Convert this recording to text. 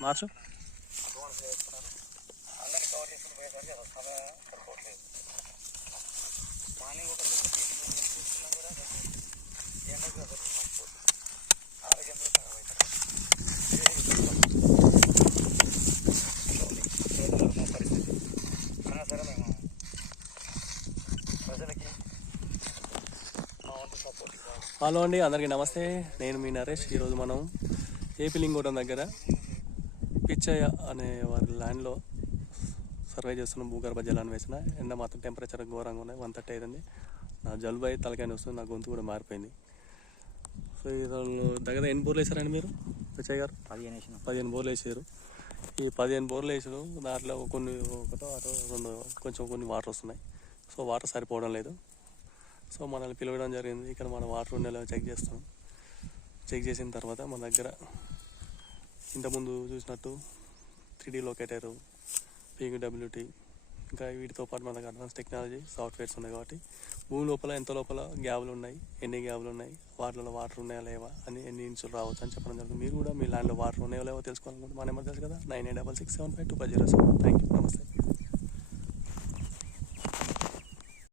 మార్చు మా ప్రజలకి హలో అండి అందరికీ నమస్తే. నేను మీ నరేష్. ఈరోజు మనం ఏపీ లింగోటం దగ్గర పిచ్చయ్య అనే వారి ల్యాండ్లో సర్వే చేస్తున్నాం భూగర్భ జలాన్ని వేసిన ఎండ మాత్రం టెంపరేచర్ ఘోరంగా ఉన్నాయి. వన్ థర్టీ అయింది నా జలుబు అయితే తలకాయ వస్తుంది నా గొంతు కూడా మారిపోయింది. సో ఈరోజు దగ్గర ఎన్ని బోర్లు వేసారండి మీరు? పిచ్చయ్య గారు? పదిహేను వేసిన. పదిహేను బోర్లు వేసారు. ఈ పదిహేను బోర్లు వేసారు దాంట్లో కొన్ని ఒకటో అటో రెండు కొంచెం కొన్ని వాటర్ వస్తున్నాయి. సో వాటర్ సరిపోవడం లేదు. సో మనల్ని పిలవడం జరిగింది. ఇక్కడ మన వాటర్ ఉండేలా చెక్ చేస్తాం. చెక్ చేసిన తర్వాత మన దగ్గర ఇంతకుముందు చూసినట్టు త్రీ లొకేటర్ పీక్యూడబ్ల్యూటీ ఇంకా వీటితో పాటు మనకు అడ్వాన్స్ టెక్నాలజీ సాఫ్ట్వేర్స్ ఉన్నాయి కాబట్టి భూమి లోపల ఎంత లోపల గ్యాబులు ఉన్నాయి ఎన్ని గ్యాబులు ఉన్నాయి వాటిలో వాటర్ ఉన్నాయా లేవా అని ఎన్ని ఇంచులు రావచ్చు అని చెప్పడం జరుగుతుంది. మీరు కూడా మీ ల్యాండ్లో వాటర్ ఉన్నాయో లేవో తెలుసుకోవాలనుకుంటే మా నెంబర్ తెలుసు కదా nine eight double six seven five two five zero seven thank you నమస్తే